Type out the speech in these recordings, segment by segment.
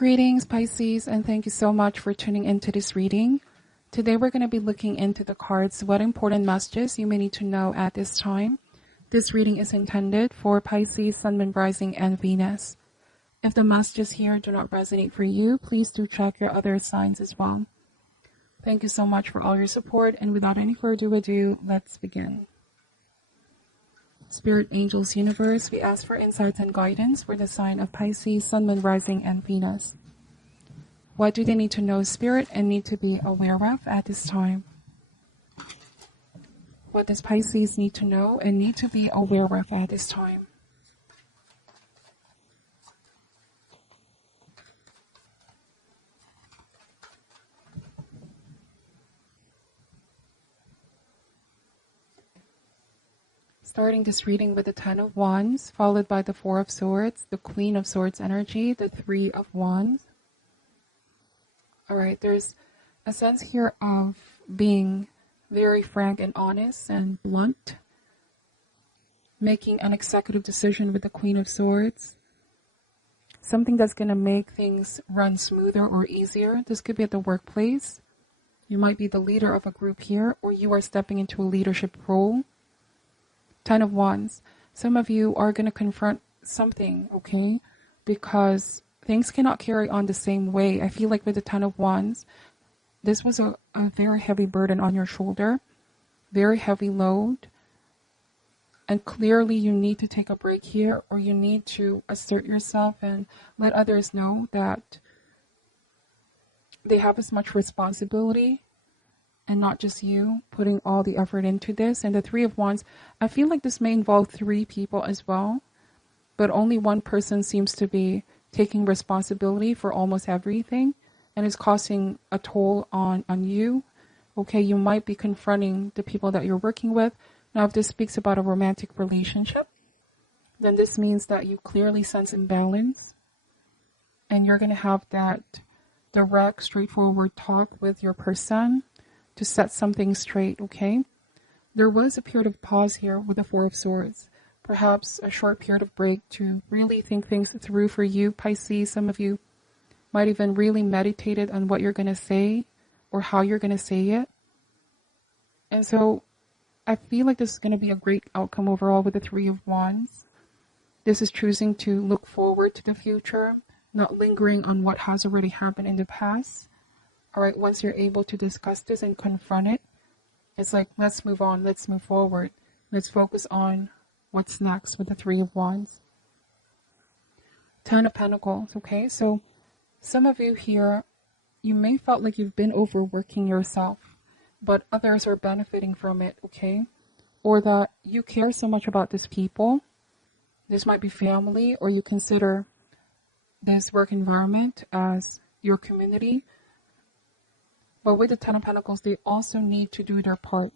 Greetings, Pisces, and thank you so much for tuning into this reading. Today we're going to be looking into the cards, what important messages you may need to know at this time. This reading is intended for Pisces, Sun, Moon, Rising, and Venus. If the messages here do not resonate for you, please do check your other signs as well. Thank you so much for all your support, and without any further ado, let's begin. Spirit, Angels, Universe, we ask for insights and guidance for the sign of Pisces, Sun, Moon, Rising, and Venus. What do they need to know, Spirit, and need to be aware of at this time? What does Pisces need to know and need to be aware of at this time? Starting this reading with the Ten of Wands, followed by the Four of Swords, the Queen of Swords energy, the Three of Wands. Alright, there's a sense here of being very frank and honest and blunt. Making an executive decision with the Queen of Swords. Something that's going to make things run smoother or easier. This could be at the workplace. You might be the leader of a group here, or you are stepping into a leadership role. Ten of Wands. Some of you are going to confront something, okay? Because things cannot carry on the same way. I feel like with the Ten of Wands, this was a very heavy burden on your shoulder. Very heavy load. And clearly you need to take a break here, or you need to assert yourself and let others know that they have as much responsibility and not just you putting all the effort into this. And the Three of Wands, I feel like this may involve three people as well, but only one person seems to be taking responsibility for almost everything, and is causing a toll on you. Okay, you might be confronting the people that you're working with. Now, if this speaks about a romantic relationship, then this means that you clearly sense imbalance, and you're going to have that direct, straightforward talk with your person to set something straight, okay? There was a period of pause here with the Four of Swords. Perhaps a short period of break to really think things through for you, Pisces. Some of you might even really meditated on what you're going to say or how you're going to say it. And so I feel like this is going to be a great outcome overall with the Three of Wands. This is choosing to look forward to the future, not lingering on what has already happened in the past. All right, once you're able to discuss this and confront it, it's like, let's move on, let's move forward. Let's focus on what's next with the Three of Wands. Ten of Pentacles, okay? So some of you here, you may felt like you've been overworking yourself, but others are benefiting from it, okay? Or that you care so much about these people. This might be family, or you consider this work environment as your community. But with the Ten of Pentacles, they also need to do their part.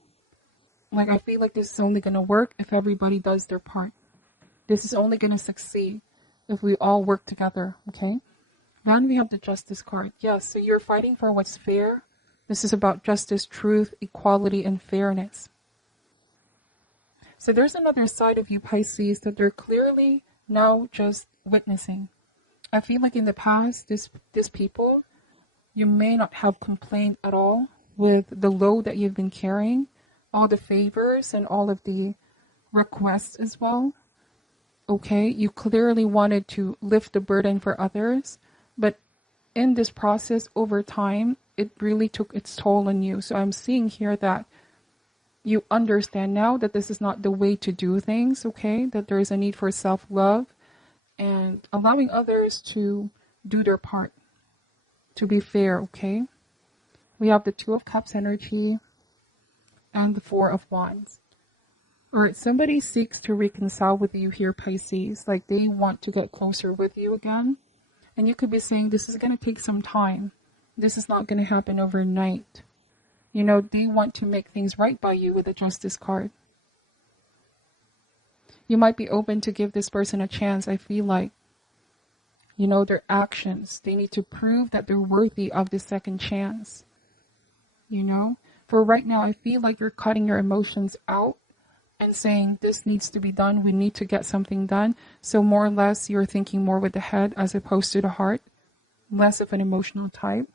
Like, I feel like this is only going to work if everybody does their part. This is only going to succeed if we all work together, okay? Then we have the Justice card. Yes, so you're fighting for what's fair. This is about justice, truth, equality, and fairness. So there's another side of you, Pisces, that they're clearly now just witnessing. I feel like in the past, these people, you may not have complained at all with the load that you've been carrying, all the favors and all of the requests as well. Okay, you clearly wanted to lift the burden for others, but in this process, over time, it really took its toll on you. So I'm seeing here that you understand now that this is not the way to do things, okay? That there is a need for self-love and allowing others to do their part. To be fair, okay? We have the Two of Cups energy and the Four of Wands. Alright, somebody seeks to reconcile with you here, Pisces. Like, they want to get closer with you again. And you could be saying, this is going to take some time. This is not going to happen overnight. You know, they want to make things right by you with the Justice card. You might be open to give this person a chance, I feel like. You know, their actions. They need to prove that they're worthy of the second chance. You know? For right now, I feel like you're cutting your emotions out and saying, this needs to be done. We need to get something done. So more or less, you're thinking more with the head as opposed to the heart. less of an emotional type.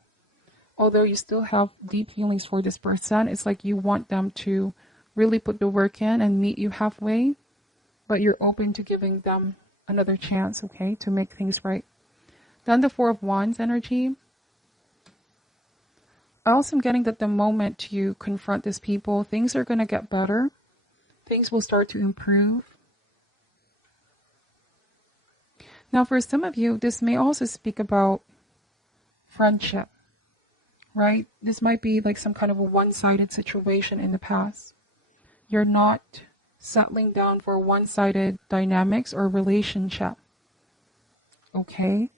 Although you still have deep feelings for this person, it's like you want them to really put the work in and meet you halfway, but you're open to giving them another chance, okay, to make things right. Then the Four of Wands energy. I also am getting that the moment you confront these people, things are going to get better. Things will start to improve. Now, for some of you, this may also speak about friendship, right? This might be like some kind of a one-sided situation in the past. You're not settling down for one-sided dynamics or relationship, okay?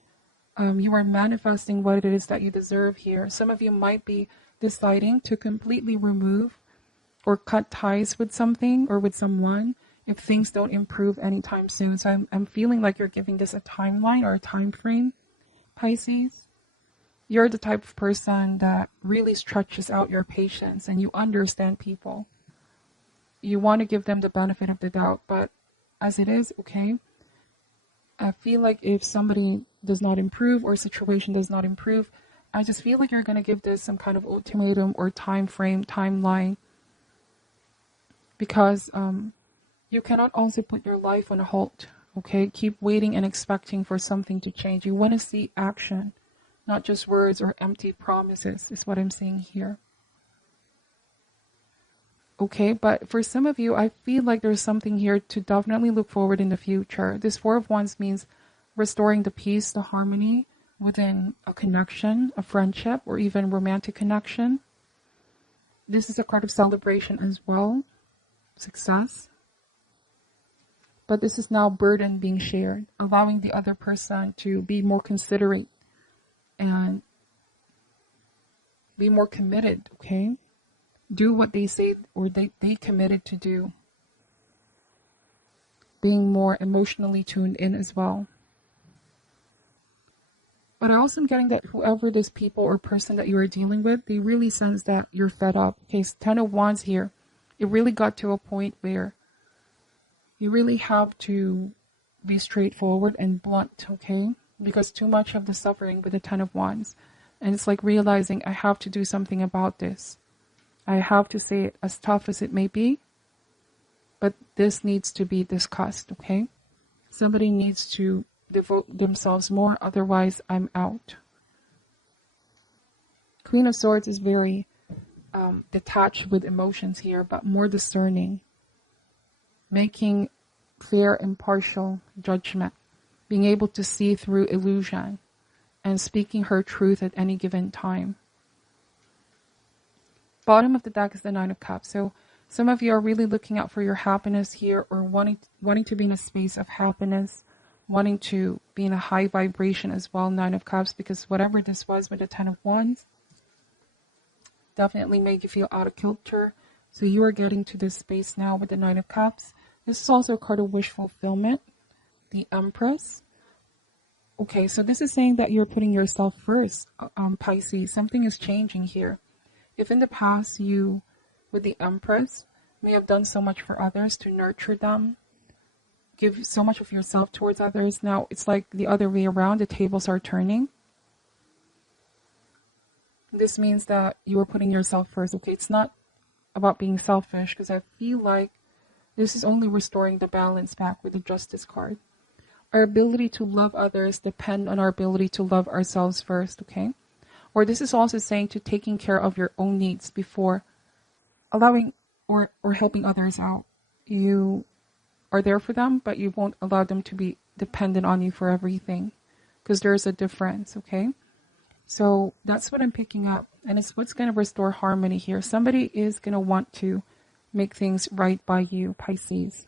You are manifesting what it is that you deserve here. Some of you might be deciding to completely remove or cut ties with something or with someone if things don't improve anytime soon. So I'm feeling like you're giving this a timeline or a time frame, Pisces. You're the type of person that really stretches out your patience and you understand people. You want to give them the benefit of the doubt, but as it is, okay, I feel like if somebody does not improve or situation does not improve, I just feel like you're going to give this some kind of ultimatum or time frame, timeline, because you cannot also put your life on hold, okay? Keep waiting and expecting for something to change. You want to see action, not just words or empty promises, is what I'm seeing here. Okay, but for some of you, I feel like there's something here to definitely look forward in the future. This Four of Wands means restoring the peace, the harmony within a connection, a friendship, or even romantic connection. This is a card of celebration as well, success. But this is now burden being shared, allowing the other person to be more considerate and be more committed, okay? Do what they say or they committed to do. Being more emotionally tuned in as well. But I also am getting that whoever this people or person that you are dealing with, they really sense that you're fed up. Okay, so 10 of Wands here. It really got to a point where you really have to be straightforward and blunt, okay? Because too much of the suffering with the 10 of Wands. And it's like realizing I have to do something about this. I have to say it as tough as it may be, but this needs to be discussed, okay? Somebody needs to devote themselves more, otherwise I'm out. Queen of Swords is very detached with emotions here, but more discerning. Making fair, impartial judgment. Being able to see through illusion and speaking her truth at any given time. Bottom of the deck is the Nine of Cups. So some of you are really looking out for your happiness here, or wanting to be in a space of happiness, wanting to be in a high vibration as well, Nine of Cups, because whatever this was with the 10 of Wands definitely made you feel out of kilter. So you are getting to this space now with the Nine of Cups. This is also a card of wish fulfillment, the Empress. Okay, so this is saying that you're putting yourself first, Pisces. Something is changing here. If in the past you, with the Empress, may have done so much for others to nurture them, give so much of yourself towards others, now it's like the other way around, the tables are turning. This means that you are putting yourself first, okay? It's not about being selfish, because I feel like this is only restoring the balance back with the Justice card. Our ability to love others depend on our ability to love ourselves first, okay? Or this is also saying to taking care of your own needs before allowing or helping others out. You are there for them, but you won't allow them to be dependent on you for everything, because there's a difference, okay? So that's what I'm picking up, and it's what's going to restore harmony here. Somebody is going to want to make things right by you, Pisces.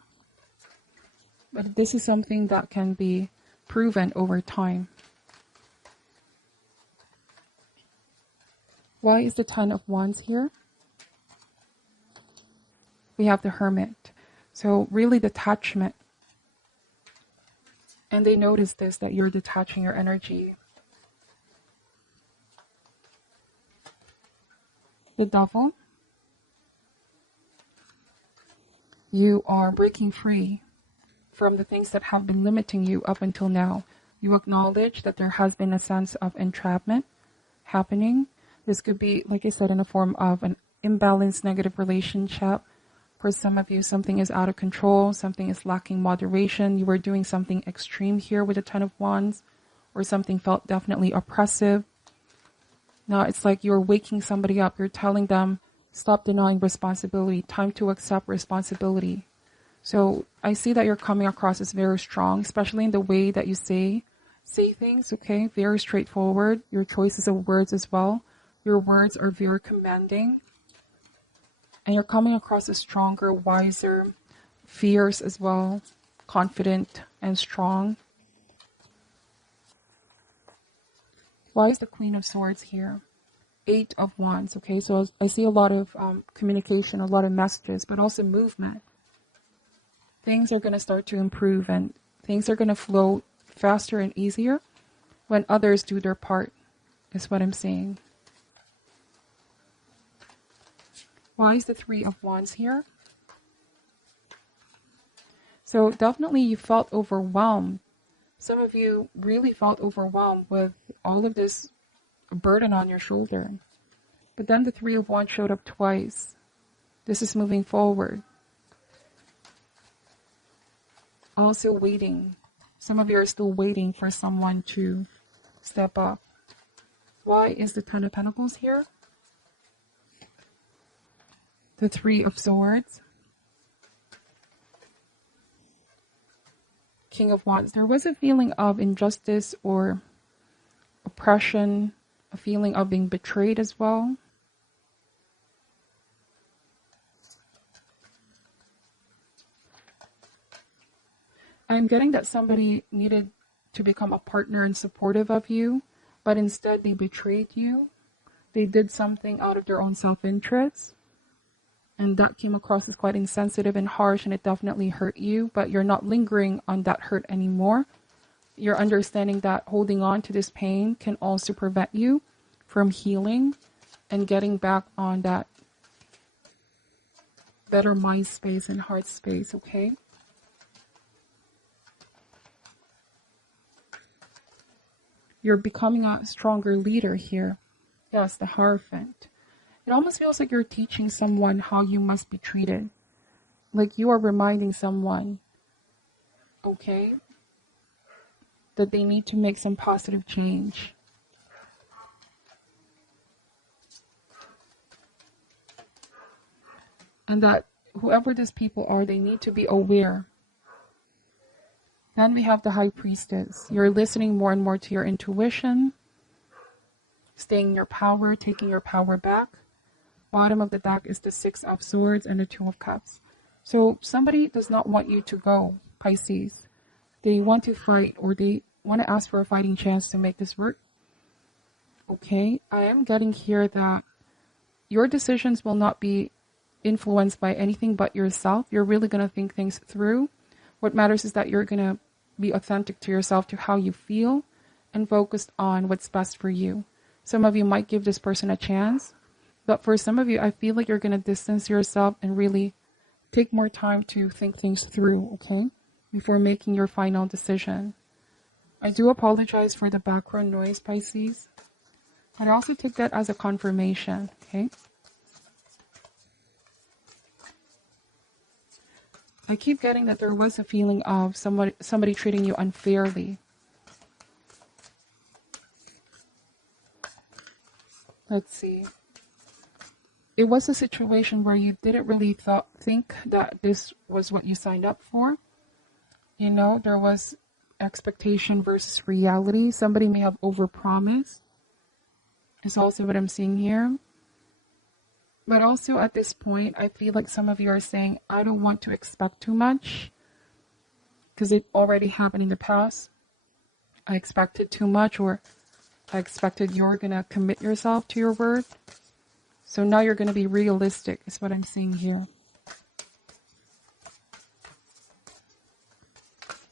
But this is something that can be proven over time. Why is the 10 of Wands here? We have the Hermit. So really detachment. And they notice this, that you're detaching your energy. The Devil. You are breaking free from the things that have been limiting you up until now. You acknowledge that there has been a sense of entrapment happening. This could be, like I said, in the form of an imbalanced negative relationship. For some of you, something is out of control, something is lacking moderation. You were doing something extreme here with the Ten of Wands, or something felt definitely oppressive. Now it's like you're waking somebody up. You're telling them, stop denying responsibility. Time to accept responsibility. So I see that you're coming across as very strong, especially in the way that you say things, okay? Very straightforward. Your choices of words as well. Your words are very commanding. And you're coming across as stronger, wiser, fierce as well, confident and strong. Why is the Queen of Swords here? 8 of Wands, okay? So I see a lot of communication, a lot of messages, but also movement. Things are going to start to improve and things are going to flow faster and easier when others do their part, is what I'm saying. Why is the 3 of Wands here? So definitely you felt overwhelmed. Some of you really felt overwhelmed with all of this burden on your shoulder. But then the 3 of Wands showed up twice. This is moving forward. Also waiting. Some of you are still waiting for someone to step up. Why is the 10 of Pentacles here? The 3 of Swords. King of Wands. There was a feeling of injustice or oppression, a feeling of being betrayed as well. I'm getting that somebody needed to become a partner and supportive of you, but instead they betrayed you. They did something out of their own self-interest. And that came across as quite insensitive and harsh, and it definitely hurt you, but you're not lingering on that hurt anymore. You're understanding that holding on to this pain can also prevent you from healing and getting back on that better mind space and heart space, okay? You're becoming a stronger leader here. Yes, the Hierophant. It almost feels like you're teaching someone how you must be treated. Like you are reminding someone, okay, that they need to make some positive change. And that whoever these people are, they need to be aware. Then we have the High Priestess. You're listening more and more to your intuition, staying in your power, taking your power back. Bottom of the deck is the 6 of Swords and the 2 of Cups. So somebody does not want you to go, Pisces. They want to fight, or they want to ask for a fighting chance to make this work. Okay, I am getting here that your decisions will not be influenced by anything but yourself. You're really going to think things through. What matters is that you're going to be authentic to yourself, to how you feel, and focused on what's best for you. Some of you might give this person a chance. But for some of you, I feel like you're going to distance yourself and really take more time to think things through, okay? Before making your final decision. I do apologize for the background noise, Pisces. But I also take that as a confirmation, okay? I keep getting that there was a feeling of somebody treating you unfairly. Let's see. It was a situation where you didn't really think that this was what you signed up for. You know, there was expectation versus reality. Somebody may have overpromised. Is also what I'm seeing here. But also at this point, I feel like some of you are saying, I don't want to expect too much because it already happened in the past. I expected too much, or I expected you're going to commit yourself to your word. So now you're going to be realistic, is what I'm seeing here.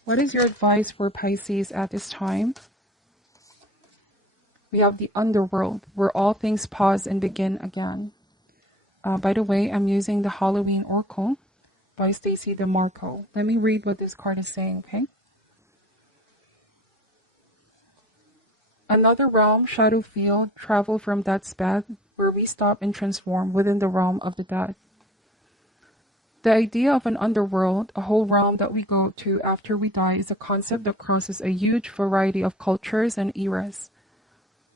What is your advice for Pisces at this time? We have the underworld, where all things pause and begin again. By the way, I'm using the Halloween Oracle by Stacy DeMarco. Let me read what this card is saying, okay? Another realm, shadow field, travel from death's bed, where we stop and transform within the realm of the dead. The idea of an underworld, a whole realm that we go to after we die, is a concept that crosses a huge variety of cultures and eras.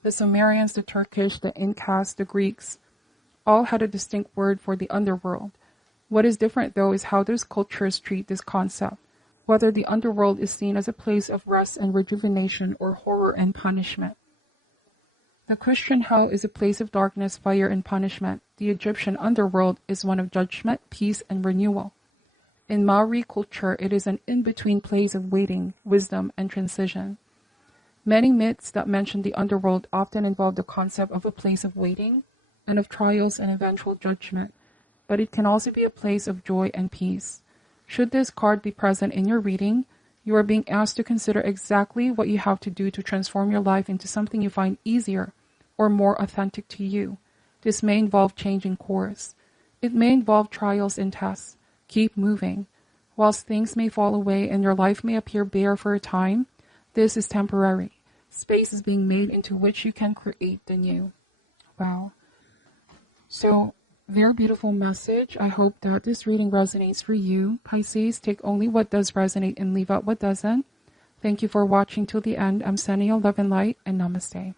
The Sumerians, the Turkish, the Incas, the Greeks, all had a distinct word for the underworld. What is different, though, is how those cultures treat this concept, whether the underworld is seen as a place of rest and rejuvenation or horror and punishment. The Christian hell is a place of darkness, fire, and punishment. The Egyptian underworld is one of judgment, peace, and renewal. In Maori culture, it is an in-between place of waiting, wisdom, and transition. Many myths that mention the underworld often involve the concept of a place of waiting and of trials and eventual judgment, but it can also be a place of joy and peace. Should this card be present in your reading, you are being asked to consider exactly what you have to do to transform your life into something you find easier or more authentic to you. This may involve changing course. It may involve trials and tests. Keep moving. Whilst things may fall away and your life may appear bare for a time, this is temporary. Space is being made into which you can create the new. Wow. So, very beautiful message. I hope that this reading resonates for you. Pisces, take only what does resonate and leave out what doesn't. Thank you for watching till the end. I'm sending you love and light, and namaste.